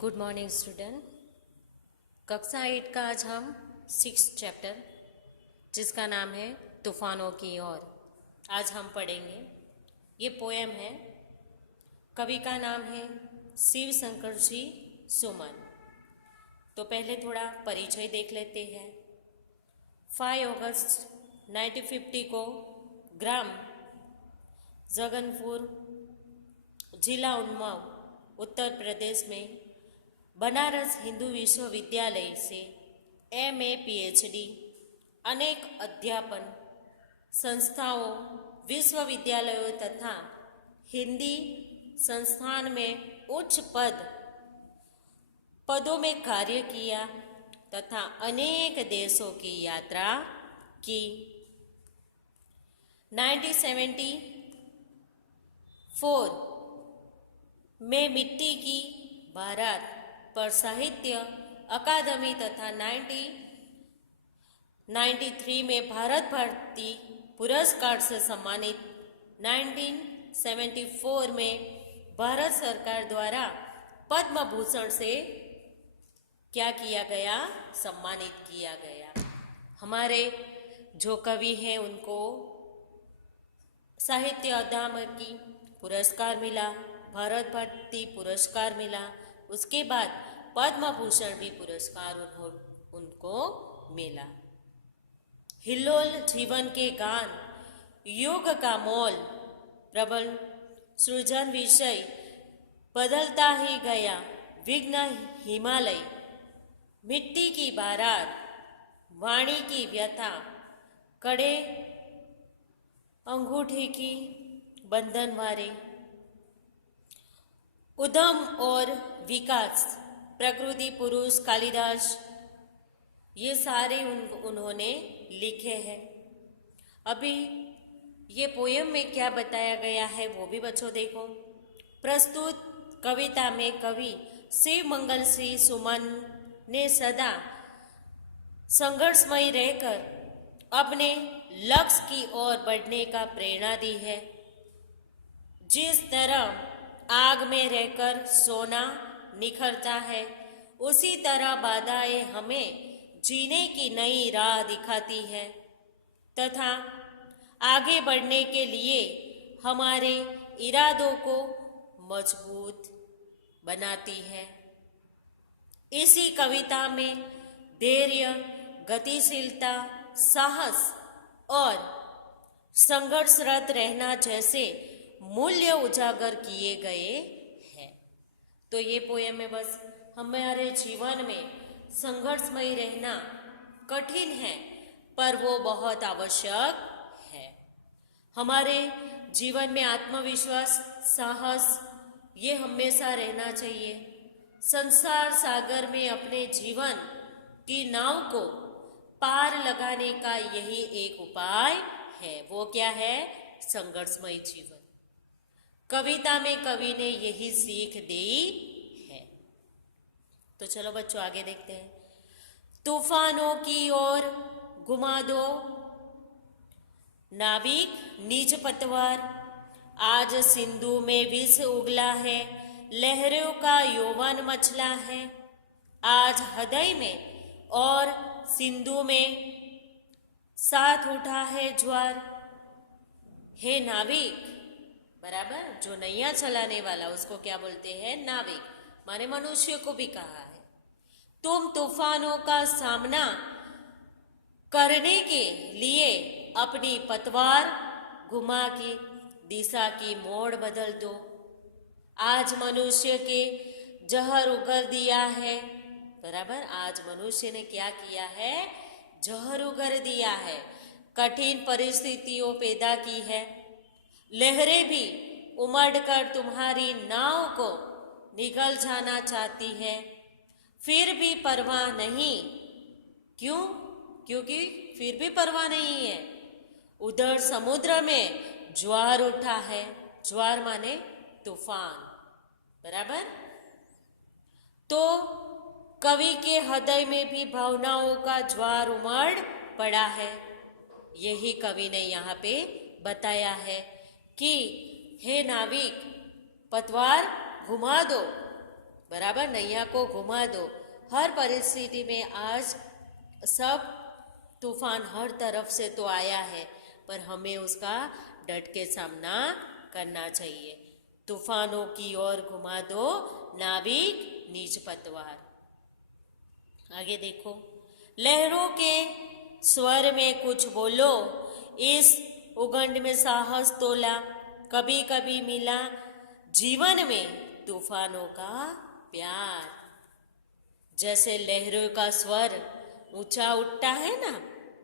Good morning student. कक्षा 8 का आज हम 6 चैप्टर जिसका नाम है तूफानों की ओर आज हम पढ़ेंगे। ये पोएम है। कवि का नाम है शिव शंकर जी सुमन। तो पहले थोड़ा परिचय देख लेते हैं। 5 अगस्त 1950 को ग्राम जगनपुर, जिला उन्नाव, उत्तर प्रदेश में बनारस हिंदू विश्वविद्यालय से MA PhD अनेक अध्यापन संस्थाओं, विश्वविद्यालयों तथा हिंदी संस्थान में उच्च पदों में कार्य किया तथा अनेक देशों की यात्रा की। 1974 में मिट्टी की बारात पर साहित्य अकादमी तथा 1993 में भारत भारती पुरस्कार से सम्मानित। 1974 में भारत सरकार द्वारा पद्म भूषण से क्या किया गया? सम्मानित किया गया। हमारे जो कवि हैं उनको साहित्य अकादमी पुरस्कार मिला, भारत भारती पुरस्कार मिला, उसके बाद पद्म भूषण भी पुरस्कार उनको मिला। हिल्लोल जीवन के गान, युग का मोल, प्रबल सृजन विषय बदलता ही गया, विघ्न हिमालय, मिट्टी की बारात, वाणी की व्यथा, कड़े अंगूठे की बंधन वारे, उद्यम और विकास, प्रकृति पुरुष कालिदास, ये सारे उन्होंने लिखे हैं। अभी ये पोयम में क्या बताया गया है वो भी बच्चों देखो। प्रस्तुत कविता में कवि शिव मंगल सिंह सुमन ने सदा संघर्षमय रहकर अपने लक्ष्य की ओर बढ़ने का प्रेरणा दी है। जिस तरह आग में रहकर सोना निखरता है, उसी तरह बाधाएं हमें जीने की नई राह दिखाती है तथा आगे बढ़ने के लिए हमारे इरादों को मजबूत बनाती है। इसी कविता में धैर्य, गतिशीलता, साहस और संघर्षरत रहना जैसे मूल्य उजागर किए गए हैं। तो ये पोयम में बस हमारे जीवन में संघर्षमय रहना कठिन है, पर वो बहुत आवश्यक है। हमारे जीवन में आत्मविश्वास, साहस ये हमेशा रहना चाहिए। संसार सागर में अपने जीवन की नाव को पार लगाने का यही एक उपाय है। वो क्या है? संघर्षमय जीवन। कविता में कवि ने यही सीख दी है। तो चलो बच्चों आगे देखते हैं। तूफानों की ओर घुमा दो नाविक निज पतवार, आज सिंधु में विष उगला है, लहरों का यौवन मचला है। आज हृदय में और सिंधु में साथ उठा है ज्वार। हे नाविक, बराबर, जो नैया चलाने वाला उसको क्या बोलते हैं? नाविक, माने मनुष्य को भी कहा है। तुम तूफानों का सामना करने के लिए अपनी पतवार घुमा की दिशा की मोड़ बदल दो। आज मनुष्य के जहर उगल दिया है, बराबर, आज मनुष्य ने क्या किया है? जहर उगर दिया है, कठिन परिस्थितियों पैदा की है। लहरें भी उमड़कर तुम्हारी नाव को निगल जाना चाहती है, फिर भी परवाह नहीं। क्यों? क्योंकि फिर भी परवाह नहीं है। उधर समुद्र में ज्वार उठा है, ज्वार माने तूफान, बराबर। तो कवि के हृदय में भी भावनाओं का ज्वार उमड़ पड़ा है। यही कवि ने यहाँ पे बताया है कि हे नाविक, पतवार घुमा दो बराबर, नैया को घुमा दो। हर परिस्थिति में आज सब तूफान हर तरफ से तो आया है, पर हमें उसका डट के सामना करना चाहिए। तूफानों की ओर घुमा दो नाविक नीच पतवार। आगे देखो, लहरों के स्वर में कुछ बोलो, इस उगंड में साहस तोला, कभी कभी मिला जीवन में तूफानों का प्यार। जैसे लहरों का स्वर ऊंचा उठता है ना,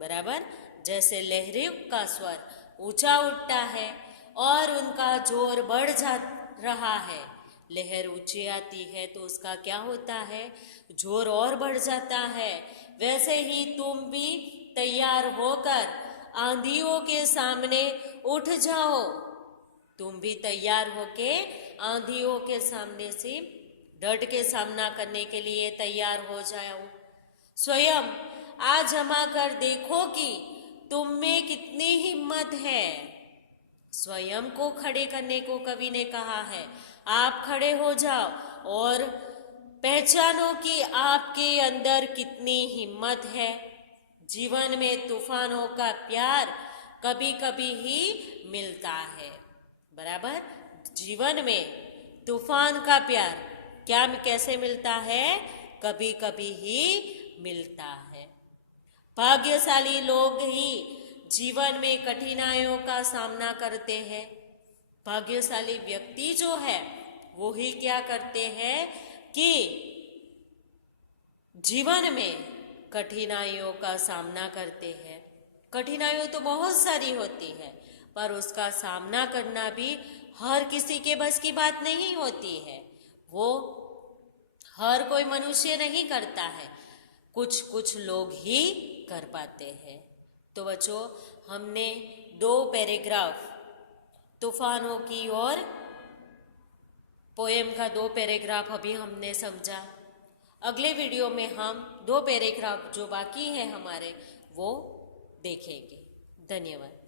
बराबर, जैसे लहरों का स्वर ऊंचा उठता है और उनका जोर बढ़ जा रहा है। लहर ऊंची आती है तो उसका क्या होता है, जोर और बढ़ जाता है। वैसे ही तुम भी तैयार होकर आंधियों के सामने उठ जाओ। तुम भी तैयार होके आंधियों के सामने से डट के सामना करने के लिए तैयार हो जाओ। स्वयं आजमा कर देखो कि तुम में कितनी हिम्मत है। स्वयं को खड़े करने को कवि ने कहा है। आप खड़े हो जाओ और पहचानो कि आपके अंदर कितनी हिम्मत है। जीवन में तूफानों का प्यार कभी कभी ही मिलता है, बराबर। जीवन में तूफान का प्यार क्या कैसे मिलता है, कभी कभी ही मिलता है। भाग्यशाली लोग ही जीवन में कठिनाइयों का सामना करते हैं। भाग्यशाली व्यक्ति जो है वो ही क्या करते हैं कि जीवन में कठिनाइयों का सामना करते हैं। कठिनाइयाँ तो बहुत सारी होती है, पर उसका सामना करना भी हर किसी के बस की बात नहीं होती है। वो हर कोई मनुष्य नहीं करता है, कुछ कुछ लोग ही कर पाते हैं। तो बच्चों, हमने 2 पैराग्राफ तूफानों की और पोएम का 2 पैराग्राफ अभी हमने समझा। अगले वीडियो में हम 2 पैराग्राफ जो बाकी हैं हमारे वो देखेंगे। धन्यवाद।